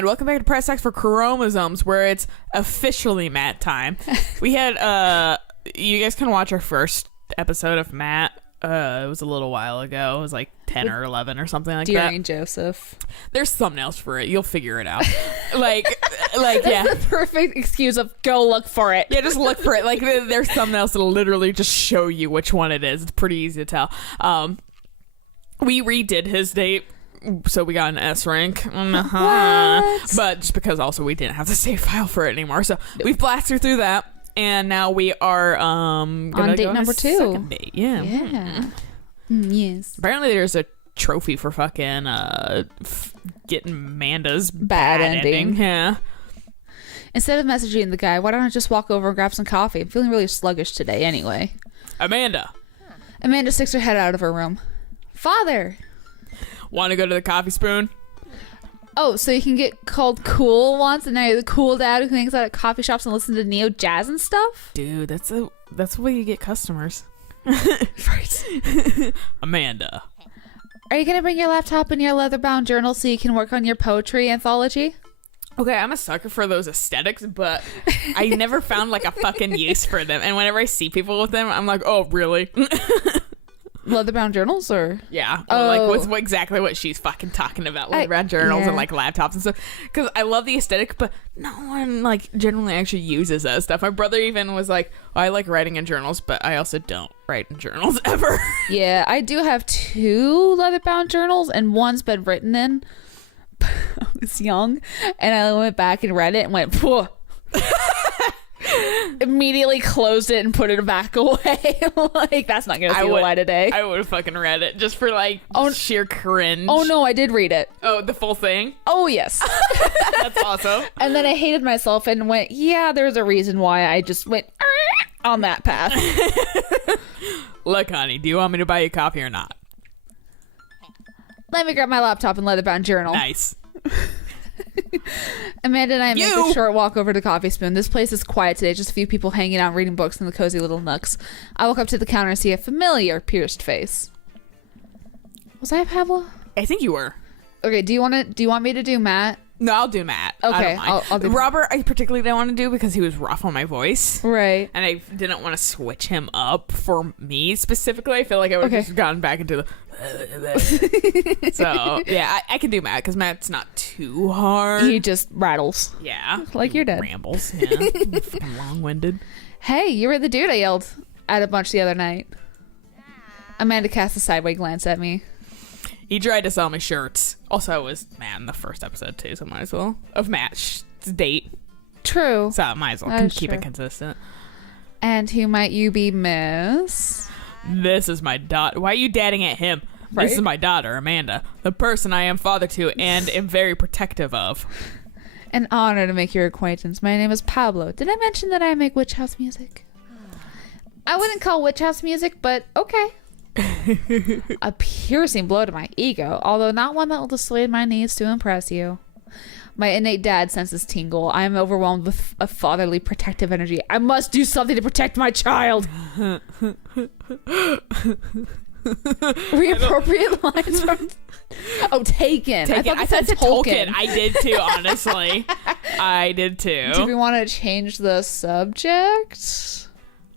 And welcome back to Press X for Chromosomes, where it's officially Matt time. We had, you guys can watch our first episode of Matt. It was a little while ago. It was like 10 or 11 or something like that. During Joseph. There's thumbnails for it. You'll figure it out. like, That's yeah. the perfect excuse of go look for it. Yeah, just look for it. Like, there's thumbnails that'll literally just show you which one it is. It's pretty easy to tell. We redid his date, so we got an S rank. What? But just because also we didn't have the save file for it anymore. So we've blasted through that. And now we are on date number 2. Second date. Yeah. Yeah. Yes. Apparently there's a trophy for fucking getting Amanda's Bad ending. Yeah. Instead of messaging the guy, why don't I just walk over and grab some coffee? I'm feeling really sluggish today anyway. Amanda sticks her head out of her room. Father! Want to go to the Coffee Spoon? Oh, so you can get called cool once, and now you're the cool dad who hangs out at coffee shops and listens to neo jazz and stuff? Dude, that's the way you get customers. Right. Amanda. Are you going to bring your laptop and your leather-bound journal so you can work on your poetry anthology? Okay, I'm a sucker for those aesthetics, but I never found like a fucking use for them. And whenever I see people with them, I'm like, oh, really? Leather-bound journals, or? Yeah. Oh. Like, what's exactly what she's fucking talking about. Like, around journals and, like, laptops and stuff. Because I love the aesthetic, but no one, like, generally actually uses that stuff. My brother even was like, oh, I like writing in journals, but I also don't write in journals ever. Yeah, I do have 2 leather-bound journals, and one's been written in. I was young, and I went back and read it and went, whoa. Immediately closed it and put it back away. Like, that's not gonna see the light of day. I would have fucking read it just for like sheer cringe. Oh no, I did read it. Oh, the full thing? Oh yes. That's awesome. And then I hated myself and went, yeah, there's a reason why I just went on that path. Look, honey, do you want me to buy you coffee or not? Let me grab my laptop and leather-bound journal. Nice. Amanda and I make a short walk over to Coffee Spoon. This place is quiet today, just a few people hanging out reading books in the cozy little nooks. I walk up to the counter and see a familiar pierced face. Was I Pablo? I think you were. Okay, do you want me to do Matt? No, I'll do Matt. Okay, I don't mind. I'll do Robert. I particularly didn't want to do because he was rough on my voice, right? And I didn't want to switch him up for me specifically. I feel like I would have just gotten back into the. So yeah, I can do Matt because Matt's not too hard. He just rattles. Yeah, like your dad. Rambles. Yeah, fucking long-winded. Hey, you were the dude I yelled at a bunch the other night. Amanda cast a sideways glance at me. He tried to sell me shirts. Also, I was Matt in the first episode too, so might as well. Of Matt's date. True. So I might as well keep it consistent. And who might you be, miss? This is my daughter. Why are you dadding at him? Right? This is my daughter, Amanda. The person I am father to and am very protective of. An honor to make your acquaintance. My name is Pablo. Did I mention that I make witch house music? I wouldn't call witch house music, but okay. A piercing blow to my ego, although not one that will dissuade my needs to impress you. My innate dad senses tingle. I am overwhelmed with a fatherly protective energy. I must do something to protect my child. Reappropriate lines from Taken. I said Tolkien. I did too, honestly. I did too. Do we want to change the subject?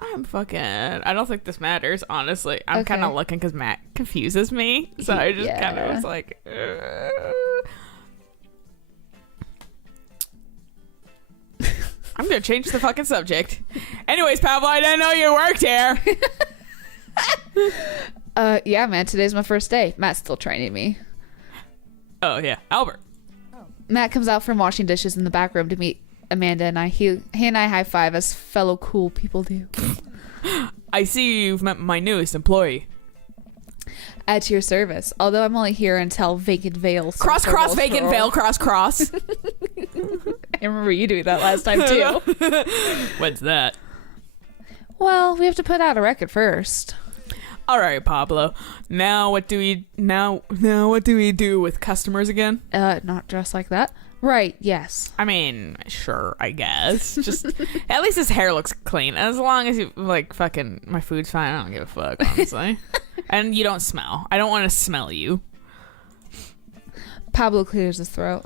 I don't think this matters, honestly. I'm kind of looking because Matt confuses me. So I just kind of was like, I'm going to change the fucking subject. Anyways, Pablo, I didn't know you worked here. Yeah, man, today's my first day. Matt's still training me. Oh, yeah. Albert. Matt comes out from washing dishes in the back room to meet Amanda and I. He and I high five as fellow cool people do. I see you've met my newest employee. At your service. Although I'm only here until vacant veil. Cross, vacant veil, cross. I remember you doing that last time too. What's that? Well, we have to put out a record first. All right, Pablo. Now what do we do with customers again? Not dressed like that. Right, yes. I mean, sure, I guess. Just at least his hair looks clean. As long as you like fucking my food's fine, I don't give a fuck, honestly. And you don't smell. I don't want to smell you. Pablo clears his throat.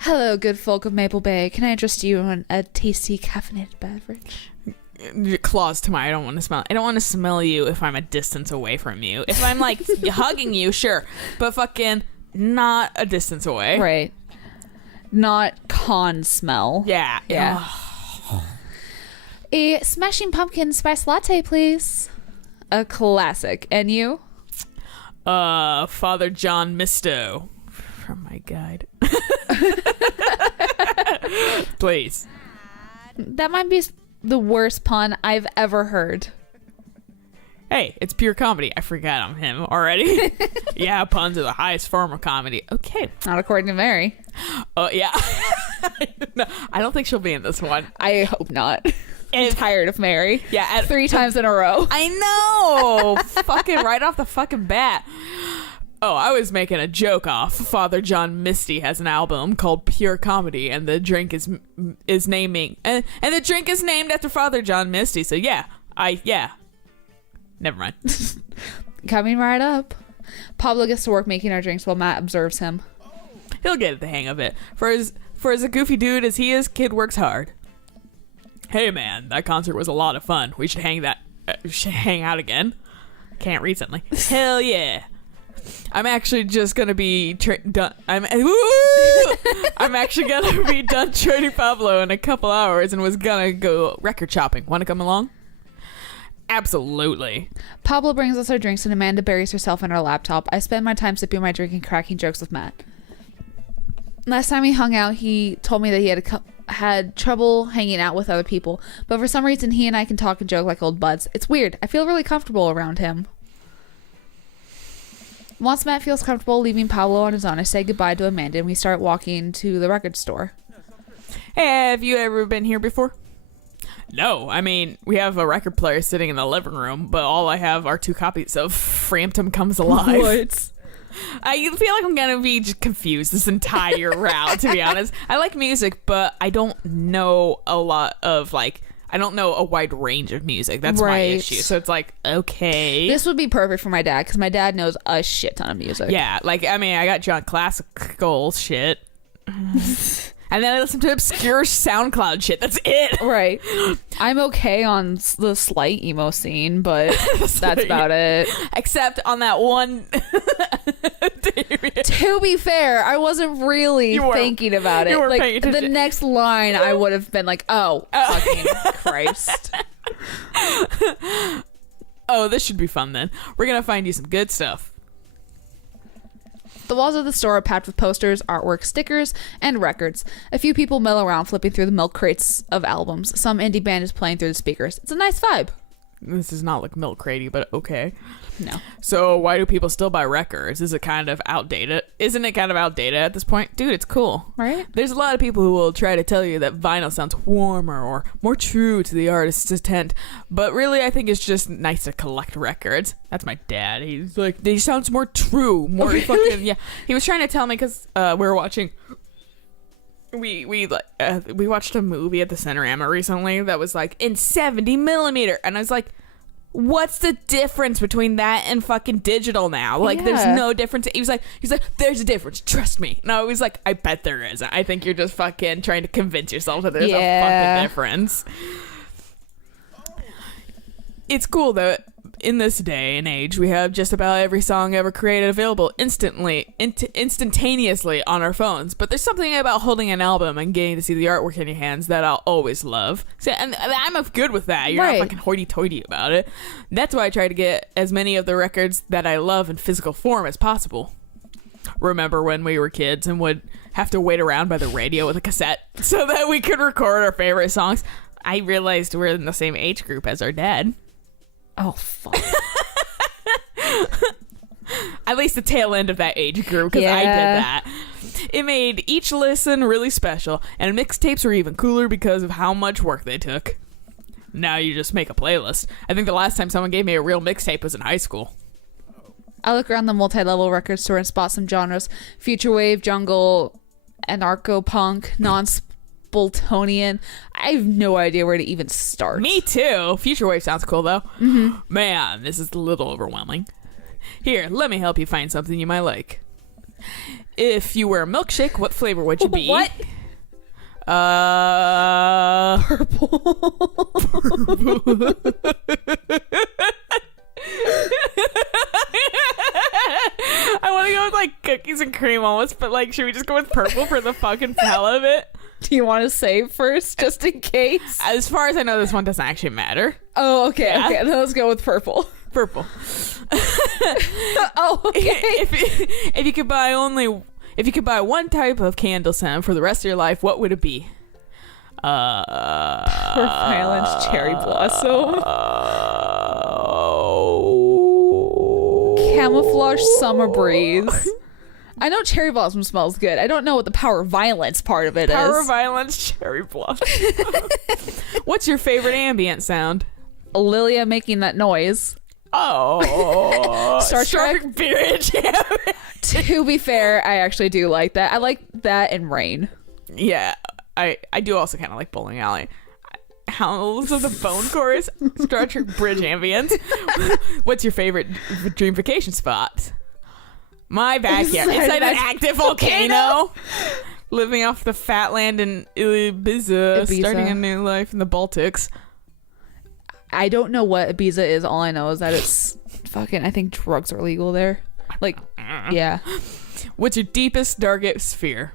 Hello, good folk of Maple Bay. Can I interest you in a tasty caffeinated beverage? Claws to my, I don't want to smell. I don't want to smell you if I'm a distance away from you. If I'm like hugging you, sure, but fucking not a distance away. Right. Not con smell. Yeah. Yeah. A smashing pumpkin spice latte, please. A classic. And you? Father John Misto from my guide. Please. That might be the worst pun I've ever heard. Hey, it's pure comedy. I forgot I'm him already. Yeah, puns are the highest form of comedy. Okay. Not according to Mary. Oh, yeah. No, I don't think she'll be in this one. I hope not. I'm tired of Mary. Yeah. 3 times in a row. I know. Fucking right off the fucking bat. Oh, I was making a joke off. Father John Misty has an album called Pure Comedy, and the drink is naming and the drink is named after Father John Misty. So yeah. Never mind. Coming right up. Pablo gets to work making our drinks while Matt observes him. He'll get the hang of it. For as a goofy dude as he is, kid works hard. Hey man, that concert was a lot of fun. We should hang out again. Can't recently. Hell yeah. I'm actually just gonna be done. I'm actually gonna be done training Pablo in a couple hours and was gonna go record shopping. Want to come along? Absolutely. Pablo brings us our drinks and Amanda buries herself in her laptop. I spend my time sipping my drink and cracking jokes with Matt. Last time we hung out, he told me that he had trouble hanging out with other people, but for some reason he and I can talk and joke like old buds. It's weird. I feel really comfortable around him. Once Matt feels comfortable leaving Pablo on his own, I say goodbye to Amanda and we start walking to the record store. Hey, have you ever been here before? No, I mean, we have a record player sitting in the living room, but all I have are 2 copies of Frampton Comes Alive. What? I feel like I'm gonna be just confused this entire route, to be honest. I like music, but I don't know a lot of, like, I don't know a wide range of music. That's my issue. So it's like, okay. This would be perfect for my dad, because my dad knows a shit ton of music. Yeah, like, I mean, I got John classical shit. And then I listen to obscure SoundCloud shit. That's it. Right. I'm okay on the slight emo scene, but that's about it. Except on that one. To be fair, I wasn't really thinking about it. You were like paying attention. The next line, I would have been like, "Oh, fucking Christ." Oh, this should be fun then. We're gonna find you some good stuff. The walls of the store are packed with posters, artwork, stickers, and records. A few people mill around flipping through the milk crates of albums. Some indie band is playing through the speakers. It's a nice vibe. This is not like milk cratey, but okay. No. So why do people still buy records? Is it kind of outdated? Isn't it kind of outdated at this point? Dude, it's cool. Right? There's a lot of people who will try to tell you that vinyl sounds warmer or more true to the artist's intent, but really I think it's just nice to collect records. That's my dad. He's like, they sounds more true, more fucking, yeah. He was trying to tell me because we were watching... We watched a movie at the Cinerama recently that was like in 70 millimeter, and I was like, what's the difference between that and fucking digital now? Like, there's no difference. He's like, there's a difference, trust me. No, it was like, I bet there isn't. I think you're just fucking trying to convince yourself that there's a fucking difference. It's cool that in this day and age, we have just about every song ever created available instantaneously on our phones. But there's something about holding an album and getting to see the artwork in your hands that I'll always love. So, and I'm good with that. You're not fucking hoity-toity about it. That's why I try to get as many of the records that I love in physical form as possible. Remember when we were kids and would have to wait around by the radio with a cassette so that we could record our favorite songs? I realized we're in the same age group as our dad. Oh, fuck. At least the tail end of that age group, because I did that. It made each listen really special, and mixtapes were even cooler because of how much work they took. Now you just make a playlist. I think the last time someone gave me a real mixtape was in high school. I look around the multi-level record store and spot some genres. Future wave, jungle, anarcho-punk, non-Boltonian. I have no idea where to even start. Me too. Future wave sounds cool though. Mm-hmm. Man, this is a little overwhelming. Here, let me help you find something you might like. If you were a milkshake, what flavor would you be? What? Purple. I want to go with like cookies and cream almost, but like, should we just go with purple for the fucking hell of it? Do you want to save first, just in case? As far as I know, this one doesn't actually matter. Oh, okay. Yeah. Okay, then let's go with purple. Purple. Oh, okay. If you could buy one type of candle scent for the rest of your life, what would it be? Violence cherry blossom. Camouflage summer breeze. I know cherry blossom smells good. I don't know what the power of violence part of it is. Power of violence cherry blossom. What's your favorite ambient sound? Lilia making that noise. Oh, Star Trek. To be fair, I actually do like that. I like that and rain. Yeah, I do also kind of like Bowling Alley. Howls of the Bone Chorus, Star Trek Bridge ambience. What's your favorite dream vacation spot? My backyard. Inside an active volcano. Living off the fat land in Ibiza. Starting a new life in the Baltics. I don't know what Ibiza is. All I know is that it's fucking, I think drugs are legal there. Like, yeah. What's your deepest, darkest fear?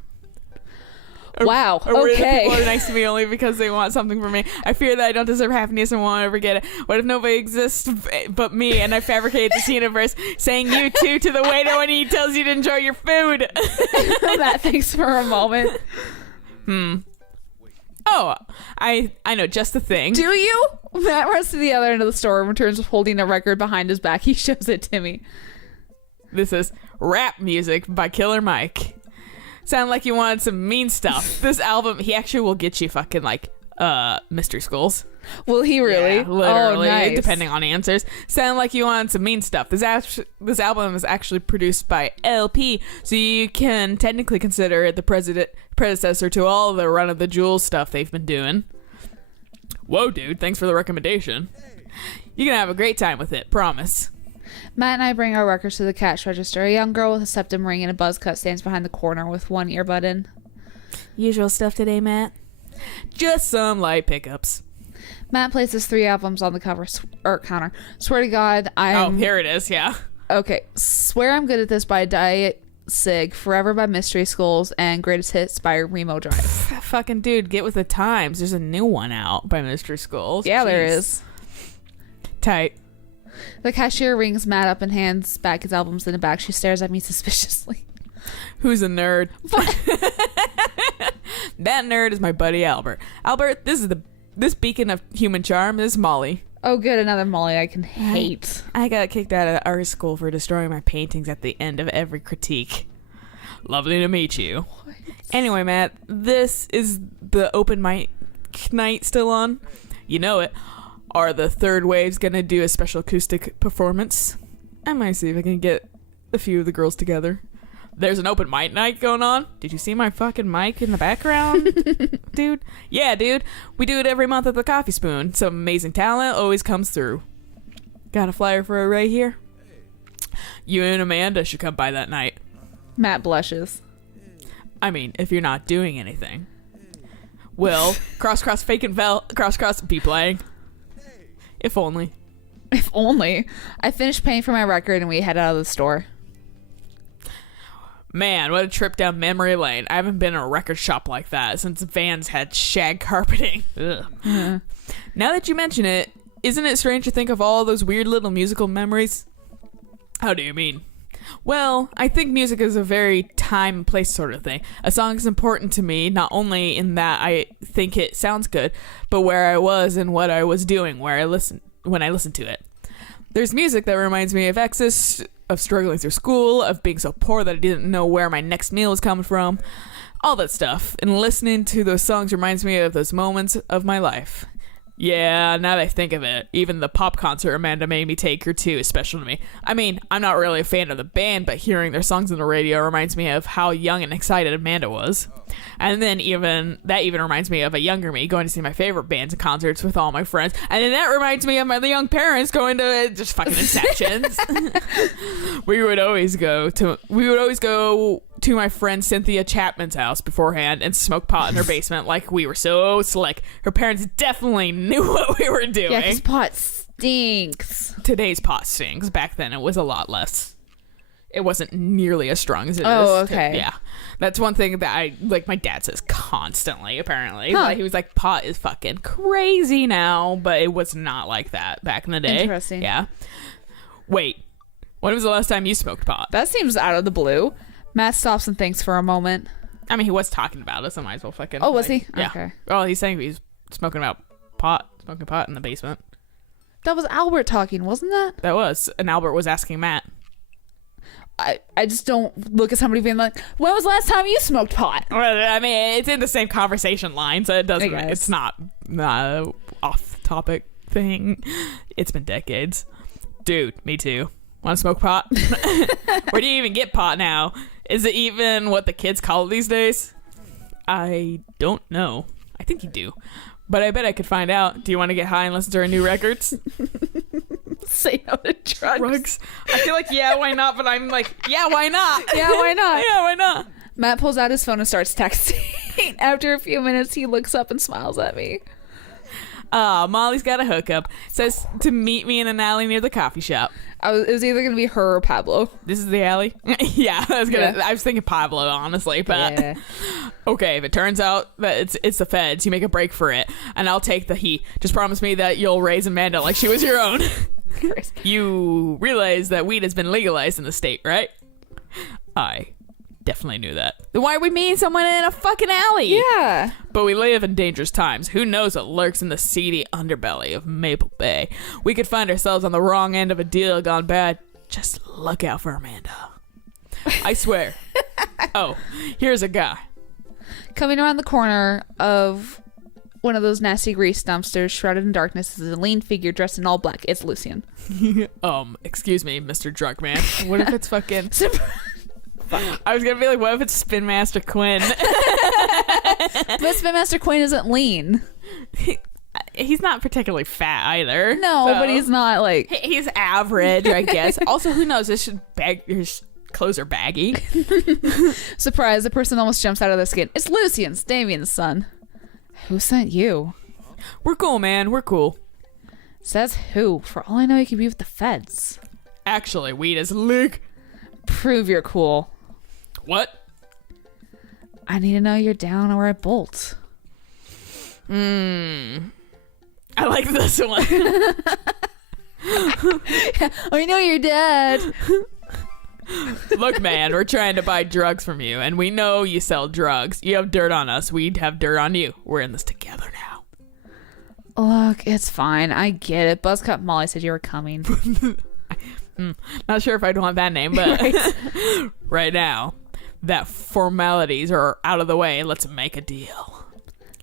Wow. Or worry that Okay. people are nice to me only because they want something from me. I fear that I don't deserve happiness and won't ever get it. What if nobody exists but me and I fabricate this universe saying you too to the waiter when he tells you to enjoy your food? That thinks for a moment. Oh, I know just the thing. Do you? Matt runs to the other end of the store and returns holding a record behind his back. He shows it to me. This is rap music by Killer Mike. Sound like you wanted some mean stuff. This album, he actually will get you fucking like mystery schools. Will he really? Yeah, literally, oh, nice. depending on answers. Sound like you wanted some mean stuff. This album is actually produced by LP, so you can technically consider it the predecessor to all the run of the jewels stuff they've been doing. Whoa, dude! Thanks for the recommendation. You're gonna have a great time with it, promise. Matt and I bring our records to the cash register. A young girl with a septum ring and a buzz cut stands behind the counter with one earbud in. Usual stuff today, Matt. Just some light pickups. Matt places 3 albums on the counter. Swear to God, Oh, here it is, yeah. Okay. Swear I'm Good at This by Diet Sig, Forever by Mystery Schools, and Greatest Hits by Remo Drive. Fucking dude, get with the times. There's a new one out by Mystery Schools. Yeah, Jeez. there is. Tight. The cashier rings Matt up and hands back his albums in the back. She stares at me suspiciously. Who's a nerd? That nerd is my buddy Albert. Albert, this beacon of human charm is Molly. Oh, good, another Molly I can hate. I got kicked out of art school for destroying my paintings at the end of every critique. Lovely to meet you. What? Anyway, Matt, this is the open mic night still on. You know it. Are the Third Waves gonna do a special acoustic performance? I might see if I can get a few of the girls together. There's an open mic night going on. Did you see my fucking mic in the background? Dude? Yeah, dude. We do it every month at the Coffee Spoon. Some amazing talent always comes through. Got a flyer for it right here. You and Amanda should come by that night. Matt blushes. I mean, if you're not doing anything. Will cross fake and cross be playing. If only. If only. I finished paying for my record and we head out of the store. Man, what a trip down memory lane. I haven't been in a record shop like that since Vans had shag carpeting. Ugh. Mm-hmm. Now that you mention it, isn't it strange to think of all those weird little musical memories? How do you mean? Well, I think music is a very time and place sort of thing. A song is important to me, not only in that I think it sounds good, but where I was and what I was doing when I listened to it. There's music that reminds me of exes, of struggling through school, of being so poor that I didn't know where my next meal was coming from, all that stuff. And listening to those songs reminds me of those moments of my life. Yeah, now that I think of it, even the pop concert Amanda made me take her to is special to me. I mean, I'm not really a fan of the band, but hearing their songs on the radio reminds me of how young and excited Amanda was. And then even reminds me of a younger me going to see my favorite bands and concerts with all my friends. And then that reminds me of my young parents going to just fucking Inceptions. We would always go to my friend Cynthia Chapman's house beforehand and smoked pot in her basement like we were so slick. Her parents definitely knew what we were doing. Yeah, because pot stinks. Today's pot stinks. Back then, it was a lot less. It wasn't nearly as strong as it is. Oh, okay. Yeah. That's one thing that my dad says constantly, apparently. Huh. Like, he was like, pot is fucking crazy now, but it was not like that back in the day. Interesting. Yeah. Wait, when was the last time you smoked pot? That seems out of the blue. Matt stops and thinks for a moment. I mean, he was talking about us, so I might as well fucking... Oh, was he? Yeah. Okay. Well, he's saying he's smoking pot in the basement. That was Albert talking, wasn't that? That was. And Albert was asking Matt. I just don't look at somebody being like, when was the last time you smoked pot? Well, I mean, it's in the same conversation line, so it doesn't... It's not a off-topic thing. It's been decades. Dude, me too. Want to smoke pot? Where do you even get pot now? Is it even what the kids call it these days? I don't know. I think you do. But I bet I could find out. Do you want to get high and listen to our new records? Say no to drugs. I feel like, yeah, why not? But I'm like, yeah, why not? Yeah, why not? Yeah, why not? Matt pulls out his phone and starts texting. After a few minutes, he looks up and smiles at me. Molly's got a hookup. Says to meet me in an alley near the coffee shop. It was either going to be her or Pablo. This is the alley? Yeah, I was thinking Pablo, honestly, but yeah. Okay, if it turns out that it's the feds, you make a break for it, and I'll take the heat. Just promise me that you'll raise Amanda like she was your own. You realize that weed has been legalized in the state, right? I definitely knew that. Then why are we meeting someone in a fucking alley? Yeah. But we live in dangerous times. Who knows what lurks in the seedy underbelly of Maple Bay? We could find ourselves on the wrong end of a deal gone bad. Just look out for Amanda. I swear. Oh, here's a guy. Coming around the corner of one of those nasty grease dumpsters, shrouded in darkness, is a lean figure dressed in all black. It's Lucian. Excuse me, Mr. Drug Man. What if it's fucking... I was gonna be like, what if it's Spin Master Quinn? But Spin Master Quinn isn't lean. He's not particularly fat either. No, so. but he's not like... He's average, I guess. Also, who knows? His clothes are baggy. Surprise, the person almost jumps out of their skin. It's Lucian's, Damien's son. Who sent you? We're cool, man. We're cool. Says who? For all I know, you could be with the feds. Actually, weed is legal. Prove you're cool. What? I need to know you're down or I bolt. I like this one. I know you're dead. Look, man, we're trying to buy drugs from you, and we know you sell drugs. You have dirt on us. We have dirt on you. We're in this together now. Look, it's fine. I get it. Buzzcut Molly said you were coming. Not sure if I'd want that name, but right now, that formalities are out of the way. Let's make a deal.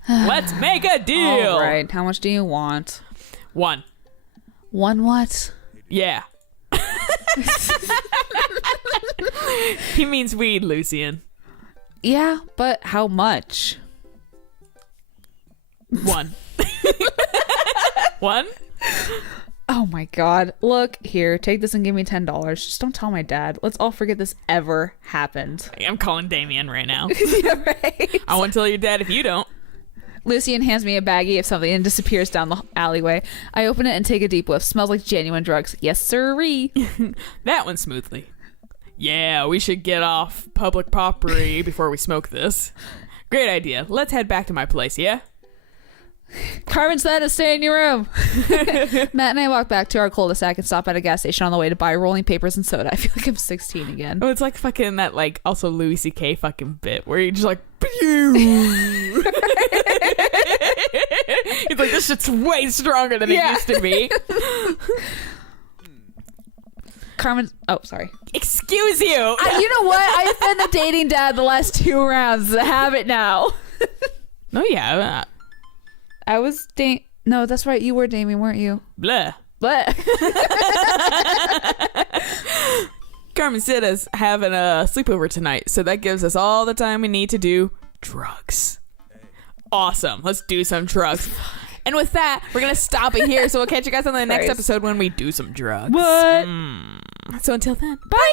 Let's make a deal. All right. How much do you want? One. One what? Yeah. He means weed, Lucian. Yeah, but how much? One. One? Oh my god. Look, here, take this and give me $10. Just don't tell my dad. Let's all forget this ever happened. I'm calling Damien right now. Yeah, right. I won't tell your dad if you don't. Lucian hands me a baggie of something and disappears down the alleyway. I open it and take a deep whiff. Smells like genuine drugs. Yes, sirree. That went smoothly. Yeah, we should get off public property before we smoke this. Great idea. Let's head back to my place, yeah? Carmen said to stay in your room. Matt and I walk back to our cul-de-sac and stop at a gas station on the way to buy rolling papers and soda. I feel like I'm 16 again. Oh, it's like fucking that, like, also Louis C.K. fucking bit where you just like, pew! He's like, this shit's way stronger than it used to be. Carmen, oh, sorry. Excuse you! You know what? I've been the dating dad the last 2 rounds. I have it now. No, yeah. I was No, that's right. You were Damien, weren't you? Blah. Blah. Carmen said us having a sleepover tonight, so that gives us all the time we need to do drugs. Awesome. Let's do some drugs. And with that, we're going to stop it here, so we'll catch you guys on the next episode when we do some drugs. What? So until then, bye!